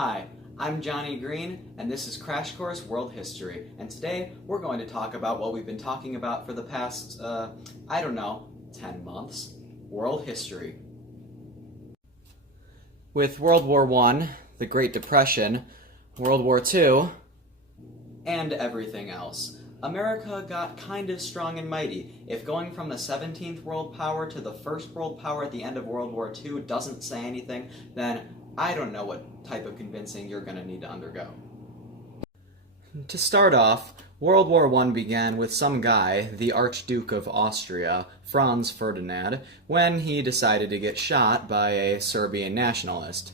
Hi, I'm Johnny Green, and this is Crash Course World History. And today, we're going to talk about what we've been talking about for the past, 10 months. World history. With World War I, the Great Depression, World War II, and everything else, America got kind of strong and mighty. If going from the 17th world power to the first world power at the end of World War II doesn't say anything, then I don't know what type of convincing you're going to need to undergo. To start off, World War I began with some guy, the Archduke of Austria, Franz Ferdinand, when he decided to get shot by a Serbian nationalist.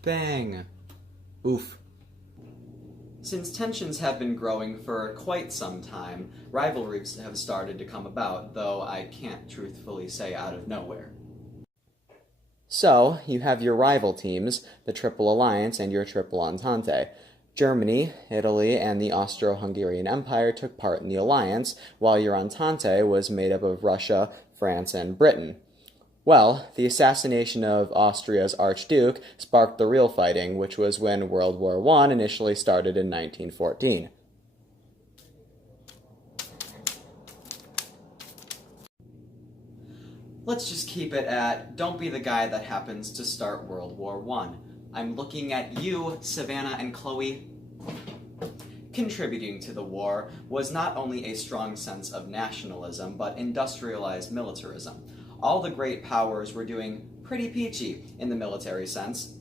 Bang. Oof. Since tensions have been growing for quite some time, rivalries have started to come about, though I can't truthfully say out of nowhere. So, you have your rival teams, the Triple Alliance and your Triple Entente. Germany, Italy, and the Austro-Hungarian Empire took part in the alliance, while your Entente was made up of Russia, France, and Britain. Well, the assassination of Austria's Archduke sparked the real fighting, which was when World War I initially started in 1914. Let's just keep it at, don't be the guy that happens to start World War I. I'm looking at you, Savannah and Chloe. Contributing to the war was not only a strong sense of nationalism, but industrialized militarism. All the great powers were doing pretty peachy in the military sense,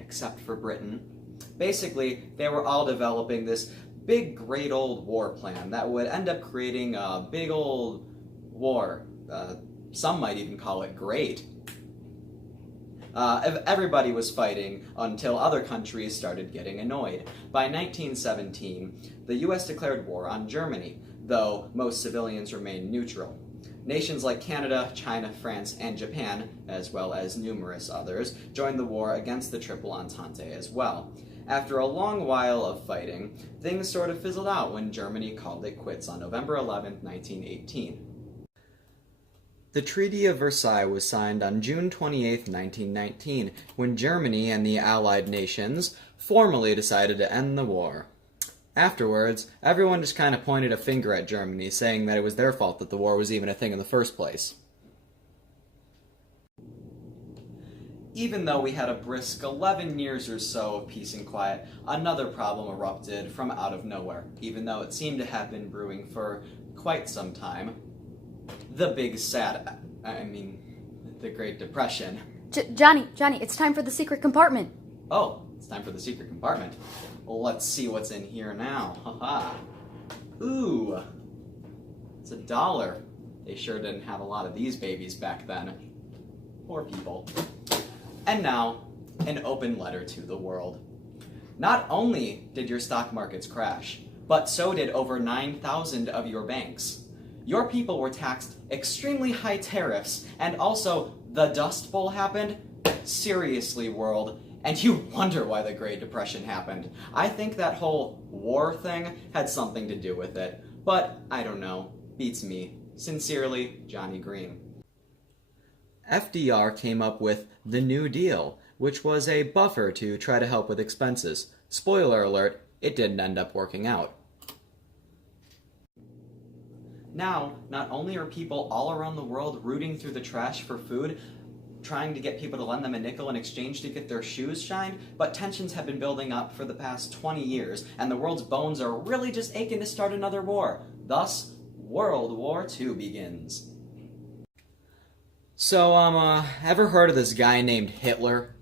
except for Britain. Basically, they were all developing this big, great old war plan that would end up creating a big old war. Some might even call it great. Everybody was fighting until other countries started getting annoyed. By 1917, the US declared war on Germany, though most civilians remained neutral. Nations like Canada, China, France, and Japan, as well as numerous others, joined the war against the Triple Entente as well. After a long while of fighting, things sort of fizzled out when Germany called it quits on November 11, 1918. The Treaty of Versailles was signed on June 28, 1919, when Germany and the Allied nations formally decided to end the war. Afterwards, everyone just kind of pointed a finger at Germany, saying that it was their fault that the war was even a thing in the first place. Even though we had a brisk 11 years or so of peace and quiet, another problem erupted from out of nowhere, even though it seemed to have been brewing for quite some time. The Great Depression. Johnny, it's time for the secret compartment. Oh, it's time for the secret compartment. Well, let's see what's in here now. Haha. Ooh. It's $1. They sure didn't have a lot of these babies back then. Poor people. And now, an open letter to the world. Not only did your stock markets crash, but so did over 9,000 of your banks. Your people were taxed extremely high tariffs, and also the Dust Bowl happened? Seriously, world. And you wonder why the Great Depression happened. I think that whole war thing had something to do with it. But, I don't know. Beats me. Sincerely, Johnny Green. FDR came up with the New Deal, which was a buffer to try to help with expenses. Spoiler alert, it didn't end up working out. Now, not only are people all around the world rooting through the trash for food, trying to get people to lend them a nickel in exchange to get their shoes shined, but tensions have been building up for the past 20 years, and the world's bones are really just aching to start another war. Thus, World War II begins. So, ever heard of this guy named Hitler?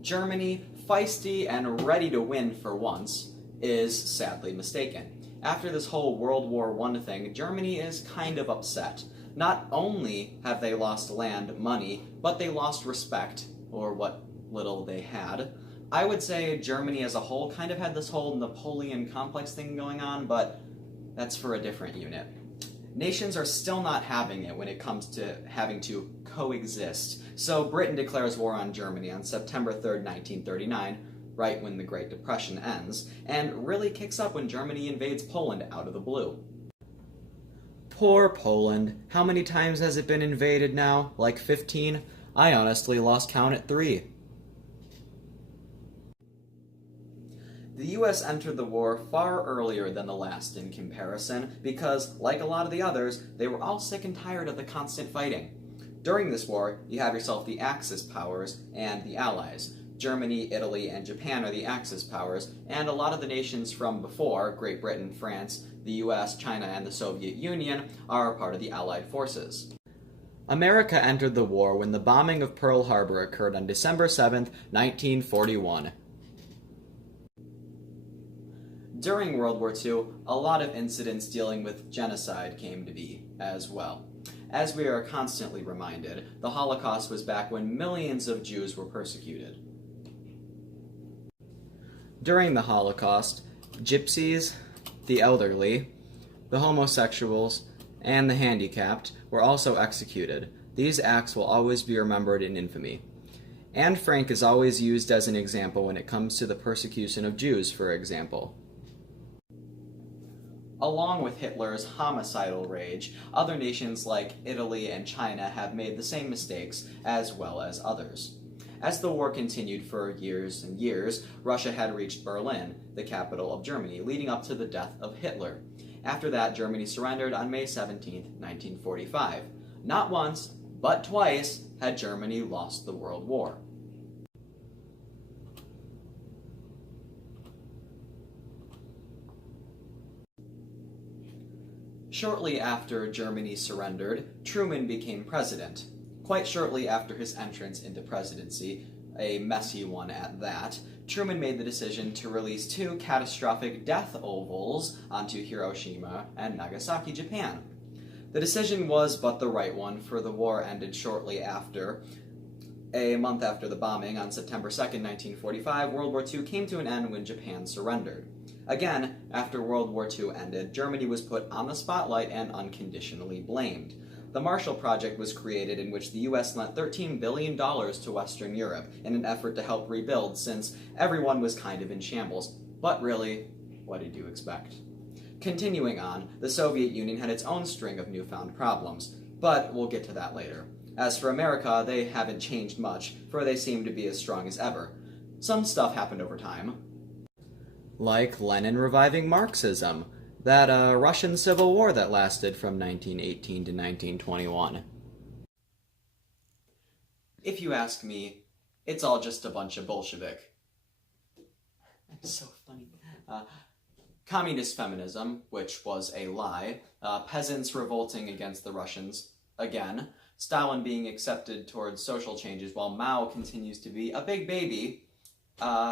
Germany, feisty and ready to win for once, is sadly mistaken. After this whole World War I thing, Germany is kind of upset. Not only have they lost land, money, but they lost respect, or what little they had. I would say Germany as a whole kind of had this whole Napoleon complex thing going on, but that's for a different unit. Nations are still not having it when it comes to having to coexist. So Britain declares war on Germany on September 3rd, 1939, right when the Great Depression ends, and really kicks up when Germany invades Poland out of the blue. Poor Poland. How many times has it been invaded now? Like 15? I honestly lost count at 3. The US entered the war far earlier than the last in comparison because, like a lot of the others, they were all sick and tired of the constant fighting. During this war, you have yourself the Axis powers and the Allies. Germany, Italy, and Japan are the Axis powers, and a lot of the nations from before, Great Britain, France, the US, China, and the Soviet Union, are part of the Allied forces. America entered the war when the bombing of Pearl Harbor occurred on December 7, 1941. During World War II, a lot of incidents dealing with genocide came to be as well. As we are constantly reminded, the Holocaust was back when millions of Jews were persecuted. During the Holocaust, gypsies, the elderly, the homosexuals, and the handicapped were also executed. These acts will always be remembered in infamy. Anne Frank is always used as an example when it comes to the persecution of Jews, for example. Along with Hitler's homicidal rage, other nations like Italy and China have made the same mistakes, as well as others. As the war continued for years and years, Russia had reached Berlin, the capital of Germany, leading up to the death of Hitler. After that, Germany surrendered on May 17, 1945. Not once, but twice, had Germany lost the World War. Shortly after Germany surrendered, Truman became president. Quite shortly after his entrance into presidency, a messy one at that, Truman made the decision to release 2 catastrophic death ovals onto Hiroshima and Nagasaki, Japan. The decision was but the right one, for the war ended shortly after. A month after the bombing, on September 2, 1945, World War II came to an end when Japan surrendered. Again, after World War II ended, Germany was put on the spotlight and unconditionally blamed. The Marshall Project was created, in which the US lent $13 billion to Western Europe in an effort to help rebuild, since everyone was kind of in shambles. But really, what did you expect? Continuing on, the Soviet Union had its own string of newfound problems, but we'll get to that later. As for America, they haven't changed much, for they seem to be as strong as ever. Some stuff happened over time. Like Lenin reviving Marxism, that Russian Civil War that lasted from 1918 to 1921. If you ask me, it's all just a bunch of Bolshevik. That's so funny. Communist feminism, which was a lie, peasants revolting against the Russians, again, Stalin being accepted towards social changes while Mao continues to be a big baby,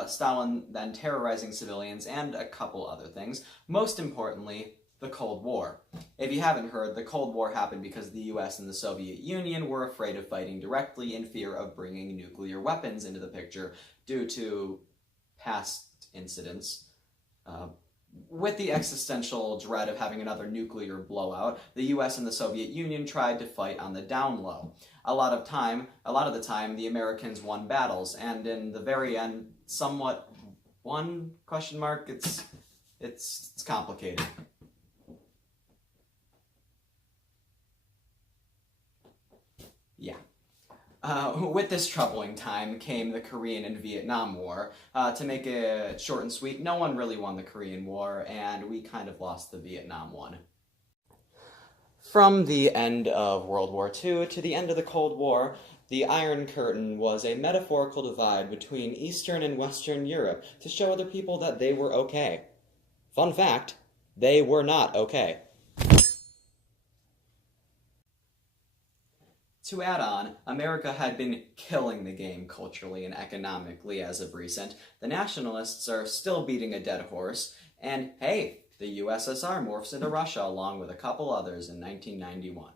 Stalin then terrorizing civilians, and a couple other things. Most importantly, the Cold War. If you haven't heard, the Cold War happened because the US and the Soviet Union were afraid of fighting directly in fear of bringing nuclear weapons into the picture due to past incidents. With the existential dread of having another nuclear blowout, the US and the Soviet Union tried to fight on the down low. A lot of the time, the Americans won battles, and in the very end, somewhat won, ? It's complicated. Yeah. With this troubling time came the Korean and Vietnam War. To make it short and sweet, no one really won the Korean War, and we kind of lost the Vietnam one. From the end of World War II to the end of the Cold War, the Iron Curtain was a metaphorical divide between Eastern and Western Europe to show other people that they were okay. Fun fact, they were not okay. To add on, America had been killing the game culturally and economically as of recent. The nationalists are still beating a dead horse, and hey, the USSR morphs into Russia along with a couple others in 1991.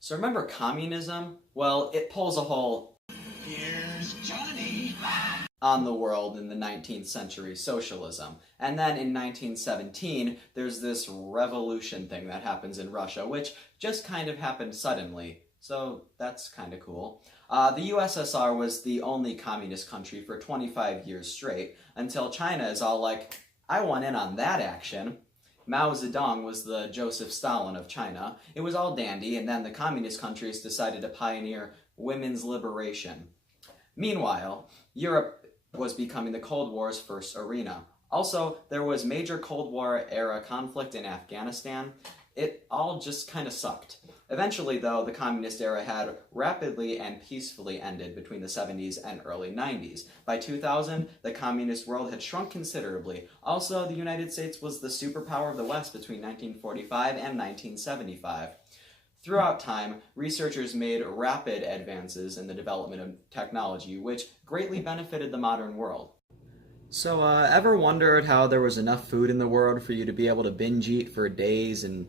So remember communism? Well, it pulls a hole Here's Johnny on the world in the 19th century socialism. And then in 1917, there's this revolution thing that happens in Russia, which just kind of happened suddenly. So that's kind of cool. The USSR was the only communist country for 25 years straight, until China is all like, I want in on that action. Mao Zedong was the Joseph Stalin of China. It was all dandy, and then the communist countries decided to pioneer women's liberation. Meanwhile, Europe was becoming the Cold War's first arena. Also, there was major Cold War era conflict in Afghanistan. It all just kind of sucked. Eventually, though, the communist era had rapidly and peacefully ended between the 70s and early 90s. By 2000, the communist world had shrunk considerably. Also, the United States was the superpower of the West between 1945 and 1975. Throughout time, researchers made rapid advances in the development of technology, which greatly benefited the modern world. So, ever wondered how there was enough food in the world for you to be able to binge eat for days and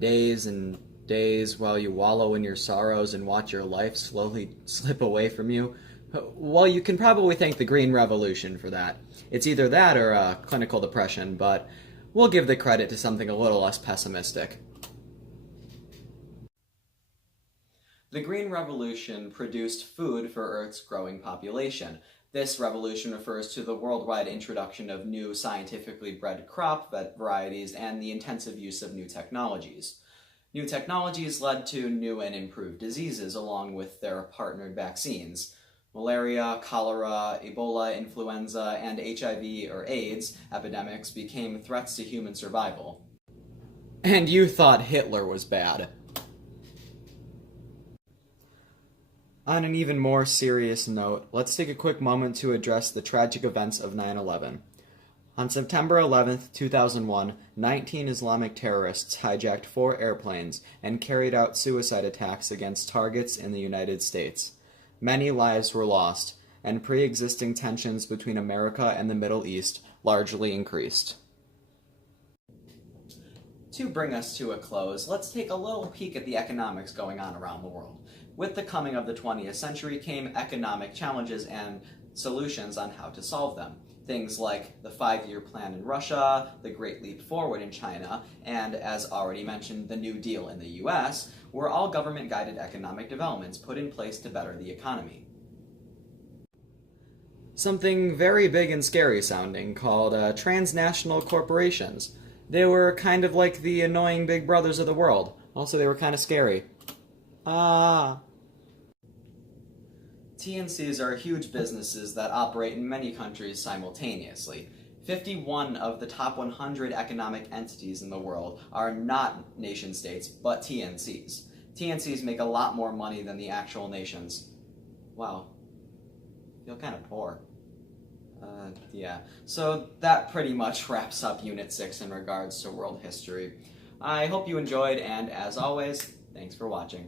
days and days while you wallow in your sorrows and watch your life slowly slip away from you? Well, you can probably thank the Green Revolution for that. It's either that or clinical depression, but we'll give the credit to something a little less pessimistic. The Green Revolution produced food for Earth's growing population. This revolution refers to the worldwide introduction of new scientifically bred crop varieties and the intensive use of new technologies. New technologies led to new and improved diseases along with their partnered vaccines. Malaria, cholera, Ebola, influenza, and HIV or AIDS epidemics became threats to human survival. And you thought Hitler was bad. On an even more serious note, let's take a quick moment to address the tragic events of 9/11. On September 11, 2001, 19 Islamic terrorists hijacked 4 airplanes and carried out suicide attacks against targets in the United States. Many lives were lost, and pre-existing tensions between America and the Middle East largely increased. To bring us to a close, let's take a little peek at the economics going on around the world. With the coming of the 20th century came economic challenges and solutions on how to solve them. Things like the 5-year plan in Russia, the Great Leap Forward in China, and, as already mentioned, the New Deal in the US, were all government-guided economic developments put in place to better the economy. Something very big and scary sounding called transnational corporations. They were kind of like the annoying big brothers of the world. Also, they were kind of scary. TNCs are huge businesses that operate in many countries simultaneously. 51 of the top 100 economic entities in the world are not nation-states, but TNCs. TNCs make a lot more money than the actual nations. Wow. I feel kind of poor. Yeah. So that pretty much wraps up Unit 6 in regards to world history. I hope you enjoyed, and as always, thanks for watching.